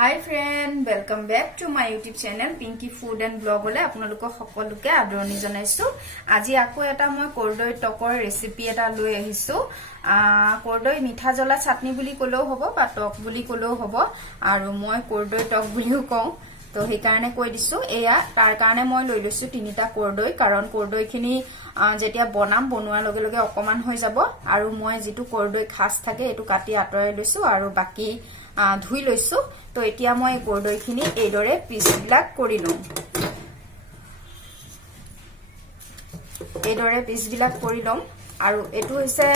Hi friend, welcome back to my YouTube channel Pinky Food and Blog ole আপোনালোকক সকলোকে আদৰণি জনাইছো। আজি আকৌ এটা মই কৰ্দৈ টকৰ ৰেচিপি এটা লৈ আহিছো। কৰ্দৈ মিঠা জ্বলা চাটনি বুলি কলেও হ'ব বা টক বুলি কলেও হ'ব আৰু মই কৰ্দৈ টক বুলিও কওঁ। তো সেই কাৰণে কৈ দিছো এয়া তাৰ কাৰণে মই লৈ লৈছো তিনিটা কৰ্দৈ কাৰণ কৰ্দৈখিনি যেতিয়া বনোৱাৰ লগে লগে অকমান হৈ যাব আৰু মই যেটো কৰ্দৈ খাস থাকে এটো কাটি আতৰাই লৈছো আৰু বাকি ধুই লৈছো। তো এতিয়া মই কৰ্দৈখিনি এইদৰে পিচবিলাক কৰি লম। এইদৰে পিচবিলাক কৰি লম আৰু এটো হৈছে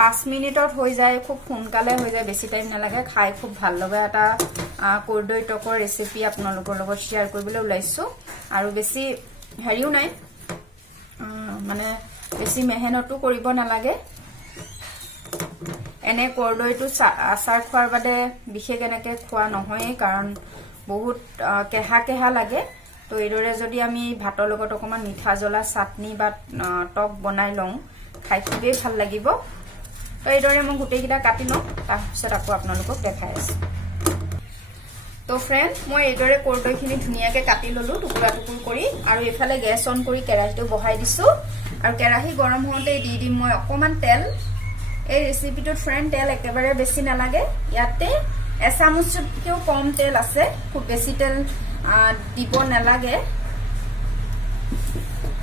5 মিনিটত হৈ যায়, খুব সোনকালে হৈ যায়, বেছি টাইম নালাগে, খাই খুব ভাল লগা এটা কৰ্দৈ টকৰ ৰেচিপি আপোনালোকৰ লগত শেয়াৰ কৰিবলৈ ওলাইছো আৰু বেছি হেৰিও নাই, মানে বেছি মেহনতো কৰিব নালাগে। এনে কৰ্দৈটো আচাৰ খোৱাৰ বাদে বিশেষ এনেকে খোৱা নহয় কাৰণ বহুত কেহা লাগে। তো এইদৰে যদি আমি ভাতৰ লগত অকমান মিঠা জ্বলা চাটনি বা টক বনাই লওঁ খাই খুবেই ভাল লাগিব। তো এইদৰে মই গুটেইকিটা কাটি লওঁ, তাৰপিছত আকৌ আপোনালোকক দেখাই আছো। তো ফ্ৰেন্ড মই এইদৰে কৰ্দৈখিনি ধুনীয়াকে কাটি ললো টুকুৰা টুকুৰ কৰি আৰু এফালে গেছ অন কৰি কেৰাহীটো বহাই দিছো আৰু কেৰাহী গৰম হওঁতে দি দিম মই অকমান তেল। এই ৰেচিপিটোত ফ্ৰেন্ড তেল একেবাৰে বেছি নালাগে, ইয়াতে এচামুচতকৈও কম তেল আছে, খুব বেছি তেল দিব নালাগে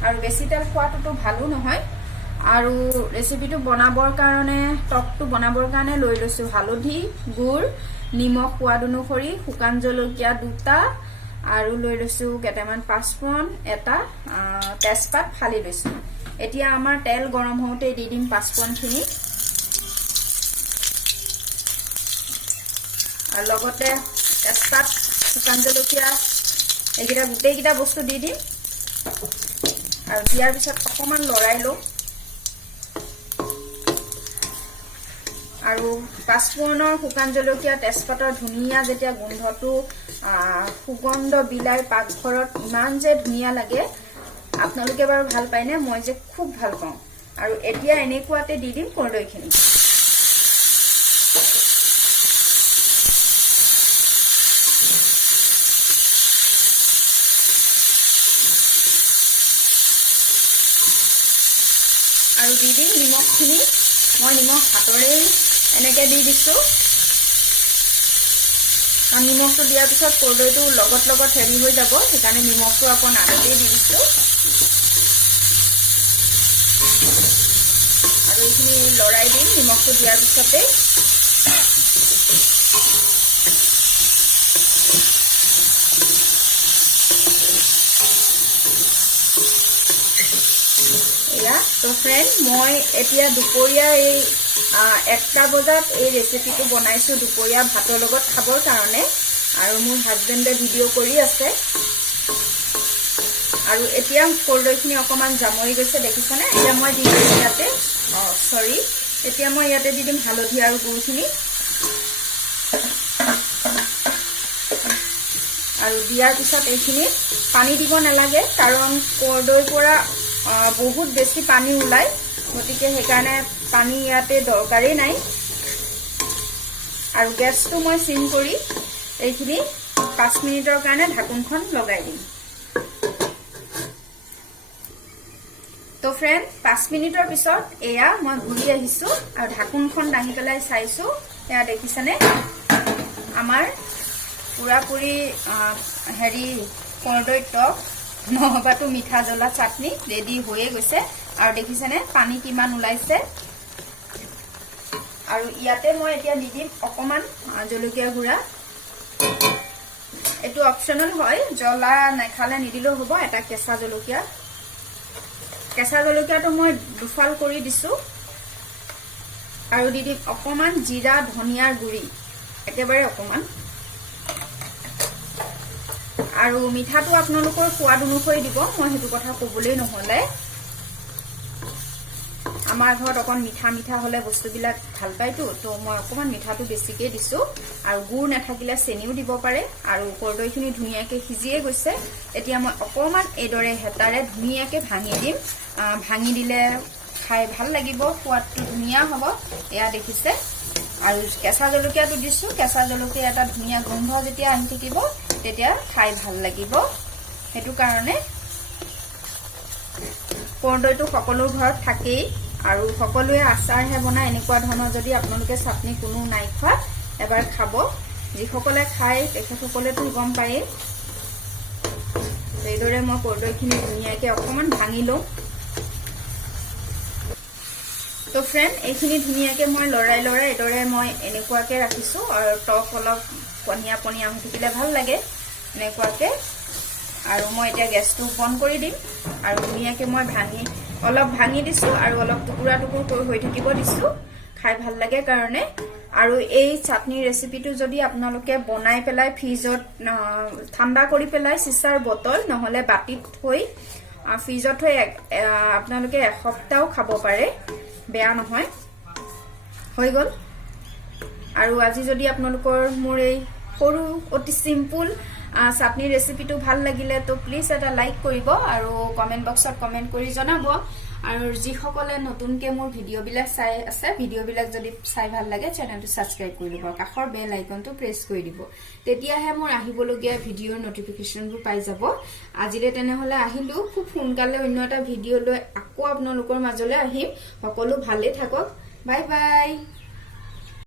আৰু বেছি তেল খোৱাটো ভালো নহয়। আৰু ৰেচিপিটো বনাবৰ কাৰণে টকটো বনাবৰ কাৰণে লৈ লৈছো হালধি, গুড়, নিমখ সোৱাদ অনুসৰি, শুকান জলকীয়া 2টা আৰু লৈ লৈছো কেটামান পাঁচফোৰণ, এটা তেজপাত ফালি লৈছো। এতিয়া আমাৰ তেল গৰম হওঁতে দি দিম পাঁচফোৰণখিনি আৰু লগতে তেজপাত, শুকান জলকীয়া এইকেইটা গোটেইকেইটা বস্তু দি দিম আৰু দিয়াৰ পিছত অকমান লৰাই লওঁ আৰু পাঁচফোৰণৰ, শুকান জলকীয়া, তেজপাতৰ ধুনীয়া যেতিয়া গোন্ধটো সুগন্ধ বিলাই পাকঘৰত ইমান যে ধুনীয়া লাগে, আপোনালোকে বাৰু ভাল পায়নে? মই যে খুব ভাল পাওঁ। আৰু এতিয়া এনেকুৱাতে দি দিম কৰ্দৈখিনি। আৰু দি দিম নিমখখিনি। মই নিমখ হাতৰে এনেকে দি দিছো আৰু নিমখটো দিয়াৰ পিছত কৰ্দৈটো লগত হেৰি হৈ যাব, সেইকাৰণে নিমখটো অকণ আগতেই দি দিছো আৰু এইখিনি লৰাই দিম নিমখটো দিয়াৰ পিছতে। তো ফ্ৰেন্ড মই এতিয়া দুপৰীয়া এই 1টা বজাত এই ৰেচিপিটো বনাইছো দুপৰীয়া ভাতৰ লগত খাবৰ কাৰণে আৰু মোৰ হাজবেণ্ডে ভিডিঅ' কৰি আছে আৰু এতিয়া কৰ্দৈখিনি অকমান জামৰি গৈছে দেখিছানে? এতিয়া মই দি দিম ইয়াতে এতিয়া মই ইয়াতে দি দিম হালধি আৰু গুড়খিনি আৰু দিয়াৰ পিছত এইখিনি পানী দিব নালাগে কাৰণ কৰ্দৈৰ পৰা বহুত বেছি পানী ওলাই, গতিকে সেইকাৰণে পানী ইয়াতে দৰকাৰেই নাই আৰু গেছটো মই সিম কৰি এইখিনি 5 মিনিটৰ কাৰণে ঢাকনখন লগাই দিম। তো ফ্ৰেন্ড 5 মিনিটৰ পিছত এয়া মই ঘূৰি আহিছো আৰু ঢাকনখন দাঙি পেলাই চাইছো, এয়া দেখিছানে আমাৰ পুৰাপুৰি হেৰি কৰ্দৈ টক নহবাটো মিঠা জ্বলা চাটনি ৰেডি হৈয়ে গৈছে আৰু দেখিছেনে পানী কিমান ওলাইছে। আৰু ইয়াতে মই এতিয়া দি দিম অকমান জলকীয়া গুড়া। এইটো অপচনেল হয়, জ্বলা নাখালে নিদিলেও হ'ব। এটা কেঁচা জলকীয়াটো মই দুফাল কৰি দিছো আৰু দি দিম অকমান জিৰা ধনিয়াৰ গুড়ি, একেবাৰে অকমান। আৰু মিঠাটো আপোনালোকৰ সোৱাদ অনুসৰি দিব, মই সেইটো কথা ক'বলৈ নহলে। আমাৰ ঘৰত অকণ মিঠা হলে বস্তুবিলাক ভাল পায়তো, তো মই অকমান মিঠাটো বেছিকে দিছো আৰু গুড় নাথাকিলে চেনিও দিব পাৰে। আৰু কৰ্দৈখিনি ধুনীয়াকে সিজিয়ে গৈছে, এতিয়া মই অকমান এইদৰে হেতাৰে ধুনীয়াকে ভাঙি দিম। ভাঙি দিলে খাই ভাল লাগিব, সোৱাদটো ধুনীয়া হ'ব। এয়া দেখিছে আৰু কেঁচা জলকীয়াটো দিছো কেঁচা জলকীয়া এটা ধুনীয়া গোন্ধ যেতিয়া আহি থাকিব তেতিয়া খাই ভাল লাগিব হেতু কাৰণে কৰ্দৈটো সকলো ঘৰত থাকেই আৰু সকলোৱে আচাৰহে বনায় এনেকুৱা ধৰণৰ যদি আপোনালোকে চাটনি কোনো নাই খোৱা এবাৰ খাব যিসকলে খায় তেখেতসকলেতো গম পায়ে এইদৰে মই কৰ্দৈখিনি ধুনীয়াকৈ অকণমান ভাঙি লওঁ তো ফ্ৰেন্ড এইখিনি ধুনীয়াকৈ মই লৰাই এইদৰে মই এনেকুৱাকৈ ৰাখিছো আৰু টক অলপ পনিয়া পনিয়া হৈ থাকিলে ভাল লাগে এনেকুৱাকৈ আৰু মই এতিয়া গেছটো বন্ধ কৰি দিম আৰু ধুনীয়াকৈ মই অলপ ভাঙি দিছো আৰু অলপ টুকুৰা টুকুৰ হৈ থাকিব দিছো খাই ভাল লাগে কাৰণে আৰু এই চাটনি ৰেচিপিটো যদি আপোনালোকে বনাই পেলাই ফ্ৰিজত ঠাণ্ডা কৰি পেলাই চিচাৰ বটল নহলে বাটিত থৈ ফ্ৰিজত থৈ আপোনালোকে এসপ্তাহ খাব পাৰে বেয়া নহয় হৈ গল আৰু আজি যদি আপোনালোকৰ মোৰ এই সৰু অতি সিম্পল চাটনি ৰেচিপিটো ভাল লাগিলে তো প্লিজ এটা লাইক কৰিব আৰু কমেন্ট বক্সত কমেন্ট কৰি জনাব আৰু যিসকলে নতুনকৈ মোৰ ভিডিঅ'বিলাক চাই আছে ভিডিঅ'বিলাক যদি চাই ভাল লাগে চেনেলটো সাবস্ক্ৰাইব কৰি দিব কাষৰ বেল আইকনটো প্ৰেছ কৰি দিব তেতিয়াহে মোৰ আহিবলগীয়া ভিডিঅ'ৰ নটিফিকেশনবোৰ পাই যাব আজিলে তেনেহলে আহিলো খুব সোনকালে অন্য এটা ভিডিঅ' লৈ আকৌ আপোনালোকৰ মাজলৈ আহিম সকলো ভালে থাকক বাই বাই